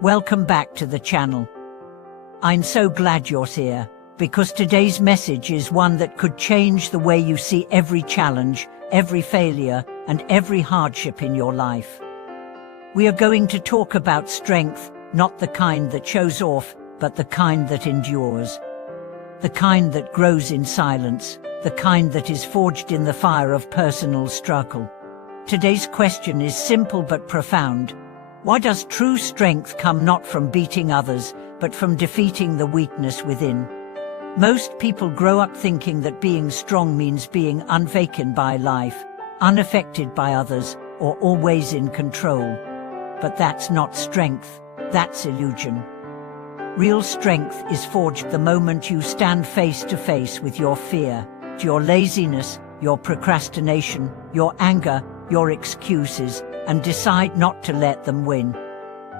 Welcome back to the channel. I'm so glad you're here, because today's message is one that could change the way you see every challenge, every failure, and every hardship in your life. We are going to talk about strength, not the kind that shows off, but the kind that endures. The kind that grows in silence, the kind that is forged in the fire of personal struggle. Today's question is simple but profound. Why does true strength come not from beating others, but from defeating the weakness within? Most people grow up thinking that being strong means being unvexed by life, unaffected by others, or always in control. But that's not strength, that's illusion. Real strength is forged the moment you stand face to face with your fear, your laziness, your procrastination, your anger, your excuses, and decide not to let them win.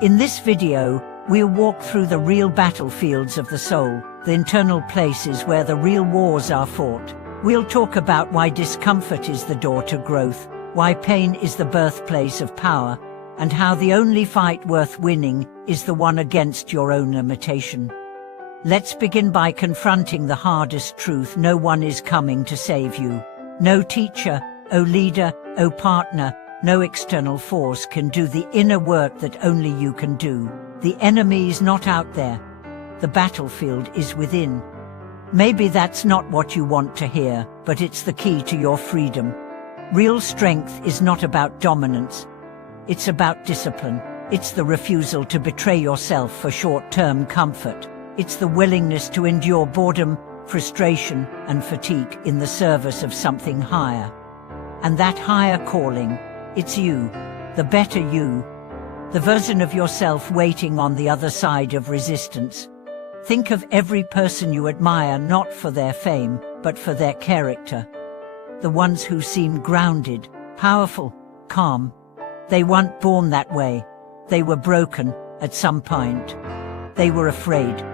In this video, we'll walk through the real battlefields of the soul, the internal places where the real wars are fought. We'll talk about why discomfort is the door to growth, why pain is the birthplace of power, and how the only fight worth winning is the one against your own limitation. Let's begin by confronting the hardest truth: no one is coming to save you. No teacher, no leader, no partner, no external force can do the inner work that only you can do. The enemy is not out there. The battlefield is within. Maybe that's not what you want to hear, but it's the key to your freedom. Real strength is not about dominance. It's about discipline. It's the refusal to betray yourself for short-term comfort. It's the willingness to endure boredom, frustration, and fatigue in the service of something higher. And that higher calling, it's you, the better you, the version of yourself waiting on the other side of resistance. Think of every person you admire not for their fame, but for their character. The ones who seem grounded, powerful, calm. They weren't born that way. They were broken at some point. They were afraid.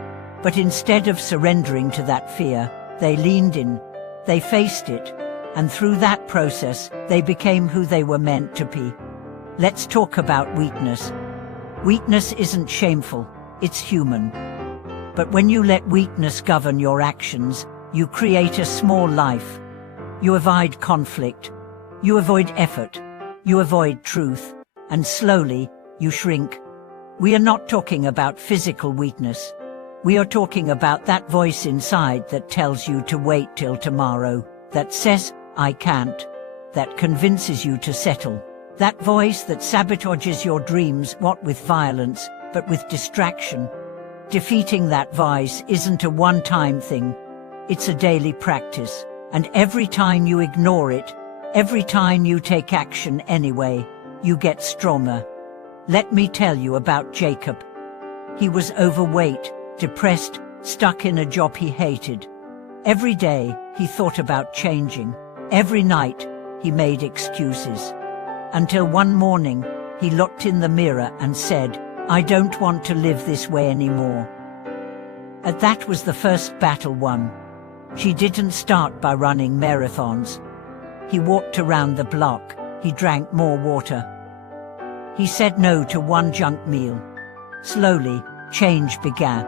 But instead of surrendering to that fear, they leaned in. They faced it. And through that process, they became who they were meant to be. Let's talk about weakness. Weakness isn't shameful, it's human. But when you let weakness govern your actions, you create a small life. You avoid conflict. You avoid effort. You avoid truth. And slowly, you shrink. We are not talking about physical weakness. We are talking about that voice inside that tells you to wait till tomorrow, that says, "I can't," that convinces you to settle. That voice that sabotages your dreams, not with violence, but with distraction. Defeating that voice isn't a one-time thing. It's a daily practice. And every time you ignore it, every time you take action anyway, you get stronger. Let me tell you about Jacob. He was overweight, depressed, stuck in a job he hated. Every day, he thought about changing. Every night, he made excuses. Until one morning, he looked in the mirror and said, "I don't want to live this way anymore." And that was the first battle won. She didn't start by running marathons. He walked around the block. He drank more water. He said no to one junk meal. Slowly, change began.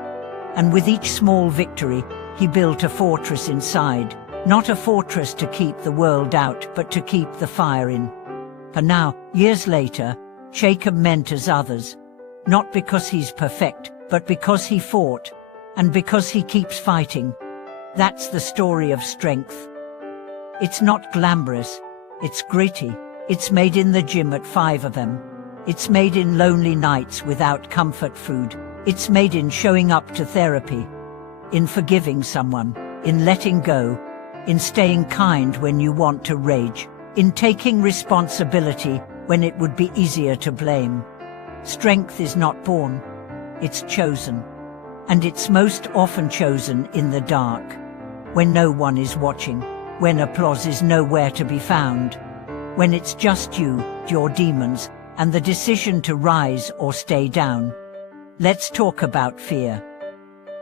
And with each small victory, he built a fortress inside. Not a fortress to keep the world out, but to keep the fire in. And now, years later, Jacob mentors others. Not because he's perfect, but because he fought. And because he keeps fighting. That's the story of strength. It's not glamorous. It's gritty. It's made in the gym at 5 a.m. It's made in lonely nights without comfort food. It's made in showing up to therapy. In forgiving someone. In letting go. In staying kind when you want to rage. In taking responsibility when it would be easier to blame. Strength is not born. It's chosen. And it's most often chosen in the dark. When no one is watching. When applause is nowhere to be found. When it's just you, your demons, and the decision to rise or stay down. Let's talk about fear.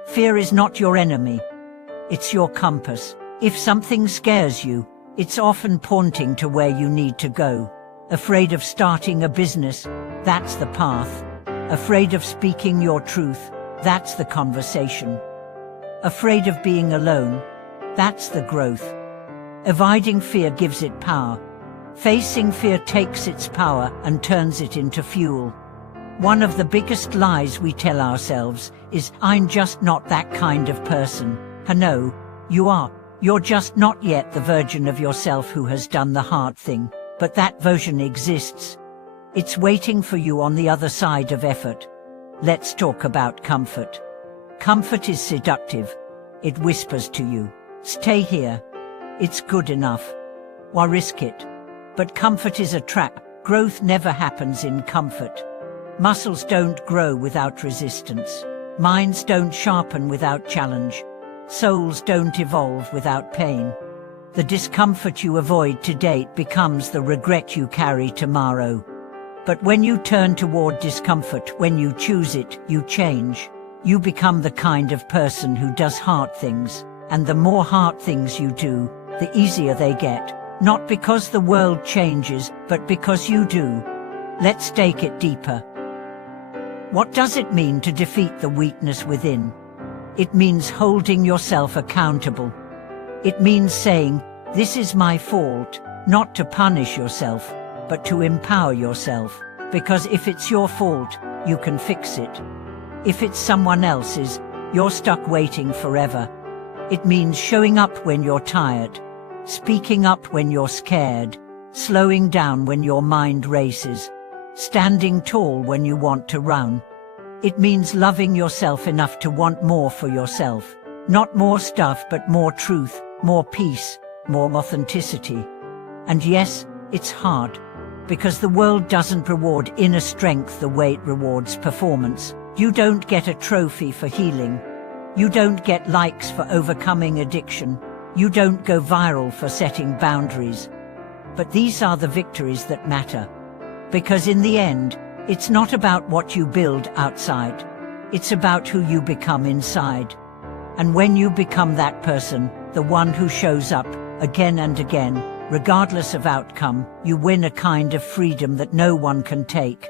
Fear is not your enemy. It's your compass. If something scares you, it's often pointing to where you need to go. Afraid of starting a business? That's the path. Afraid of speaking your truth, that's the conversation. Afraid of being alone, that's the growth. Avoiding fear gives it power. Facing fear takes its power and turns it into fuel. One of the biggest lies we tell ourselves is, I'm just not that kind of person. No, you are. You're just not yet the version of yourself who has done the hard thing, but that version exists. It's waiting for you on the other side of effort. Let's talk about comfort. Comfort is seductive. It whispers to you, stay here. It's good enough. Why risk it? But comfort is a trap. Growth never happens in comfort. Muscles don't grow without resistance. Minds don't sharpen without challenge. Souls don't evolve without pain. The discomfort you avoid today becomes the regret you carry tomorrow. But when you turn toward discomfort, when you choose it, you change. You become the kind of person who does hard things. And the more hard things you do, the easier they get. Not because the world changes, but because you do. Let's take it deeper. What does it mean to defeat the weakness within? It means holding yourself accountable. It means saying, this is my fault, not to punish yourself, but to empower yourself. Because if it's your fault, you can fix it. If it's someone else's, you're stuck waiting forever. It means showing up when you're tired, speaking up when you're scared, slowing down when your mind races, standing tall when you want to run. It means loving yourself enough to want more for yourself. Not more stuff, but more truth, more peace, more authenticity. And yes, it's hard, because the world doesn't reward inner strength the way it rewards performance. You don't get a trophy for healing. You don't get likes for overcoming addiction. You don't go viral for setting boundaries. But these are the victories that matter. Because in the end, it's not about what you build outside. It's about who you become inside. And when you become that person, the one who shows up again and again, regardless of outcome, you win a kind of freedom that no one can take.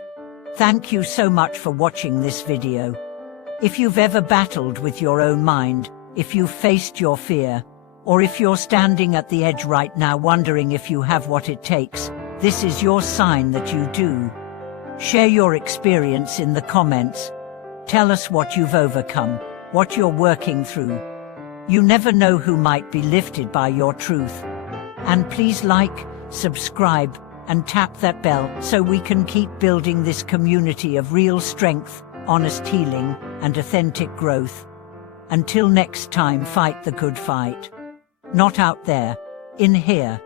Thank you so much for watching this video. If you've ever battled with your own mind, if you've faced your fear, or if you're standing at the edge right now wondering if you have what it takes, this is your sign that you do. Share your experience in the comments. Tell us what you've overcome, what you're working through. You never know who might be lifted by your truth. And please like, subscribe, and tap that bell so we can keep building this community of real strength, honest healing, and authentic growth. Until next time, fight the good fight. Not out there, in here.